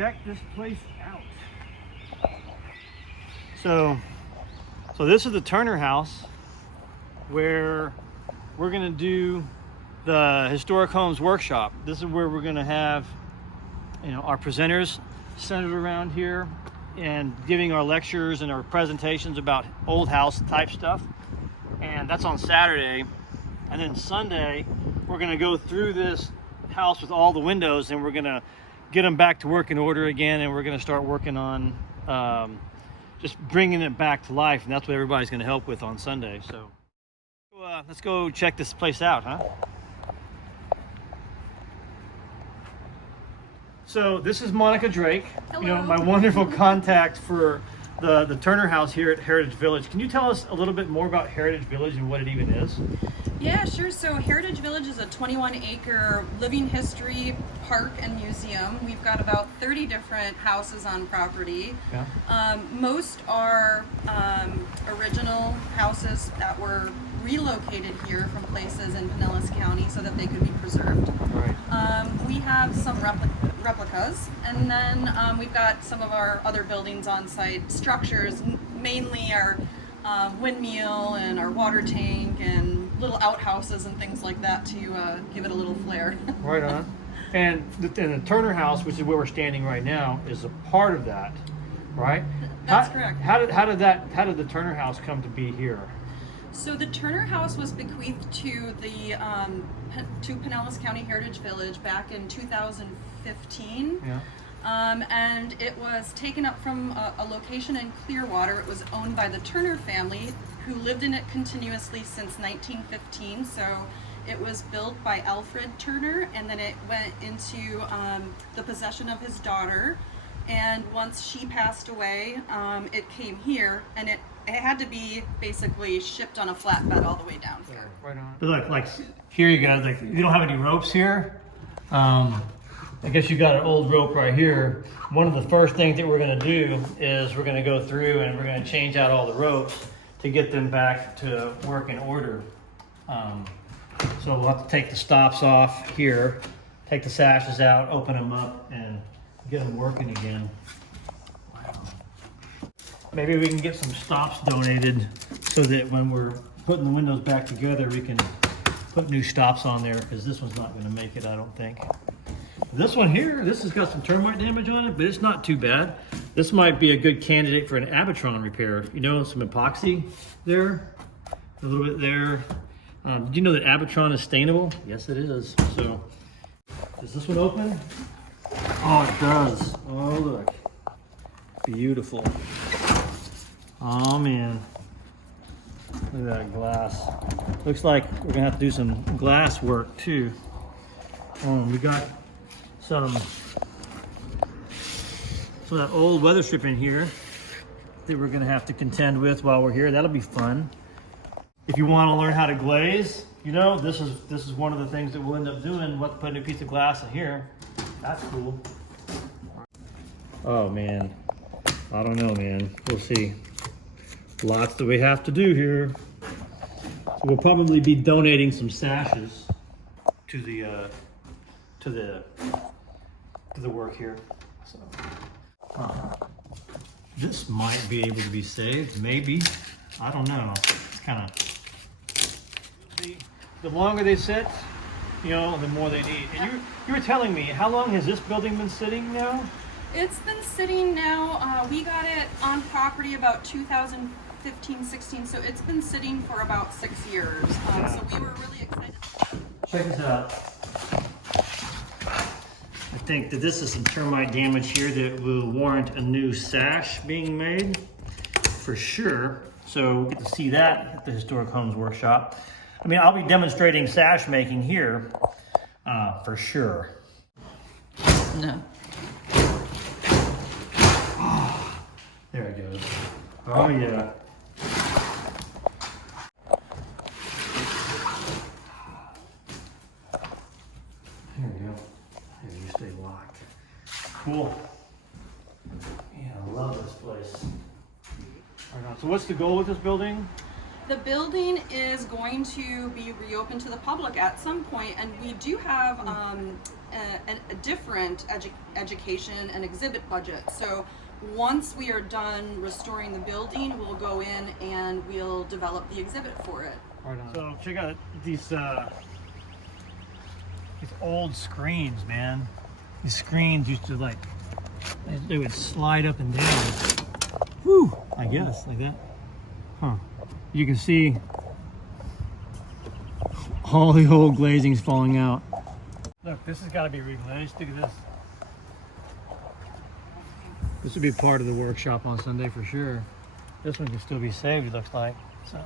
check this place out. So this is the Turner house where we're gonna do the historic homes workshop. This is where we're gonna have, you know, our presenters centered around here and giving our lectures and our presentations about old house type stuff. And that's on Saturday. And then Sunday, we're gonna go through this house with all the windows and we're gonna get them back to work in order again, and we're gonna start working on just bringing it back to life, and that's what everybody's gonna help with on Sunday. So let's go check this place out, huh? So this is Monica Drake. Hello. You know, my wonderful contact for the Turner house here at Heritage Village. Can you tell us a little bit more about Heritage Village and what it even is? Yeah, sure. So Heritage Village is a 21-acre living history park and museum. We've got about 30 different houses on property. Yeah. Most are original houses that were relocated here from places in Pinellas County so that they could be preserved. Right. We have some replicas, and then we've got some of our other buildings on site, structures, mainly our windmill and our water tank and little outhouses and things like that to give it a little flair. Right on. And the Turner house, which is where we're standing right now, is a part of that, right? That's correct. How did the Turner house come to be here? So the Turner house was bequeathed to the to Pinellas County Heritage Village back in 2015. Yeah. And it was taken up from a location in Clearwater. It was owned by the Turner family, who lived in it continuously since 1915. So it was built by Alfred Turner, and then it went into the possession of his daughter. And once she passed away, it came here, and it had to be basically shipped on a flatbed all the way down here. Right on. But like here you guys, like you don't have any ropes here. I guess you got an old rope right here. One of the first things that we're gonna do is we're gonna go through and we're gonna change out all the ropes to get them back to work in order. So we'll have to take the stops off here, take the sashes out, open them up, and get them working again. Wow. Maybe we can get some stops donated so that when we're putting the windows back together, we can put new stops on there, because this one's not gonna make it, I don't think. This one here, this has got some termite damage on it, but it's not too bad. This might be a good candidate for an Abitron repair. You know, some epoxy there, a little bit there. Did you know that Abitron is stainable? Yes, it is. So, is this one open? Oh, it does. Oh, look. Beautiful. Oh, man. Look at that glass. Looks like we're gonna have to do some glass work too. We got some of that old weather strip in here that we're gonna have to contend with while we're here. That'll be fun. If you want to learn how to glaze, you know, this is one of the things that we'll end up doing. We'll have to put a new piece of glass in here. That's cool. Oh man, I don't know, man. We'll see. Lots that we have to do here. So we'll probably be donating some sashes to the work here. So this might be able to be saved, maybe. I don't know. It's kind of, the longer they sit, you know, the more they need. And you were telling me, how long has this building been sitting now? It's been sitting now, we got it on property about 2015, 16, so it's been sitting for about 6 years. So we were really excited. Check this out. I think that this is some termite damage here that will warrant a new sash being made, for sure. So we'll get to see that at the Historic Homes Workshop. I mean, I'll be demonstrating sash making here, for sure. No. There it goes. Oh yeah. There we go. There you stay locked. Cool. Yeah, I love this place. Right on. So what's the goal with this building? The building is going to be reopened to the public at some point, and we do have a different education and exhibit budget. So once we are done restoring the building, we'll go in and we'll develop the exhibit for it. Right on. So check out these old screens, man. These screens used to like, they would slide up and down. Whew, I guess, like that. Huh. You can see all the old glazing's falling out. Look, this has got to be reglazed. Look at this. This would be part of the workshop on Sunday for sure. This one can still be saved, it looks like. So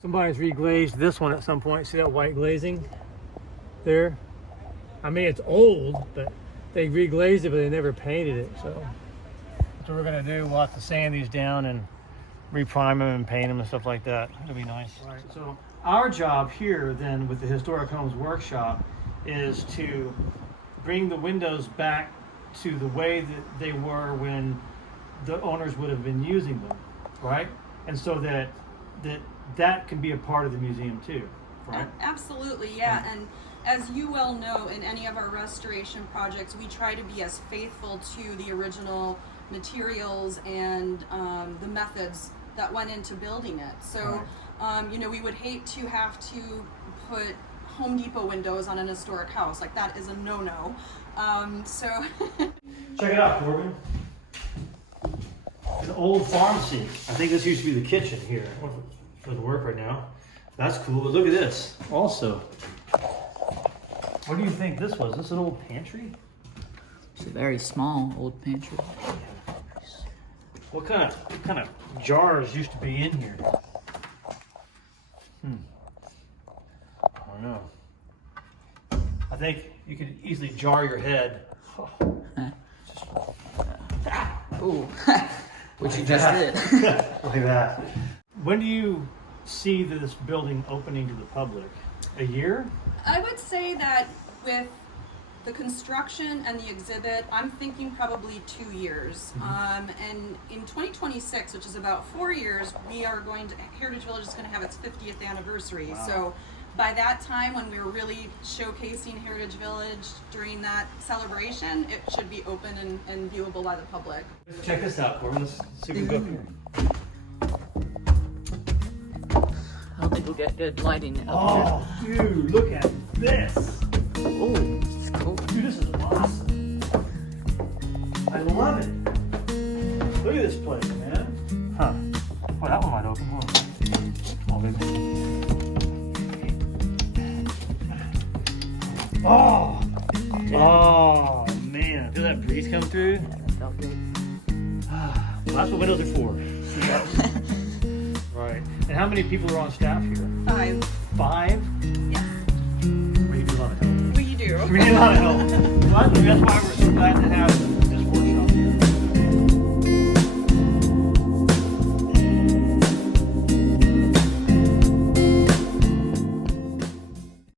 somebody's reglazed this one at some point. See that white glazing there? I mean, it's old, but they reglazed it, but they never painted it. So that's what we're gonna do. We'll have to sand these down and reprime them and paint them and stuff like that. It'll be nice. Right. So our job here then with the Historic Homes Workshop is to bring the windows back to the way that they were when the owners would have been using them, right? And so that can be a part of the museum too, right? Absolutely, yeah. And as you well know, in any of our restoration projects, we try to be as faithful to the original materials and the methods that went into building it. So, you know, we would hate to have to put Home Depot windows on an historic house. Like, that is a no-no. So check it out, Corbin. It's an old pharmacy. I think this used to be the kitchen here. It doesn't work right now. That's cool. But look at this. Also, what do you think this was? Is this an old pantry? It's a very small old pantry. What kind of jars used to be in here? I don't know. I think you could easily jar your head. Ooh, which you just did. Like that. When do you see this building opening to the public? A year? I would say that with the construction and the exhibit, I'm thinking probably 2 years. And in 2026, which is about 4 years, Heritage Village is going to have its 50th anniversary. Wow. So by that time, when we're really showcasing Heritage Village during that celebration, it should be open and viewable by the public. Let's check this out, Corbin. Let's see if we can go up here. I don't think we'll get good lighting up Oh, dude, look at this. here. Oh, it's cool. Dude, this is awesome. I love it. Look at this place, man. Huh. Well, that one might open. Come on, baby. Oh! Oh, man. Feel that breeze come through? Felt good. Well, that's what windows are for. Right. And how many people are on staff here? 5. 5? Yes. We need a lot of help. We do. We need a lot of help. But that's why we're so glad to have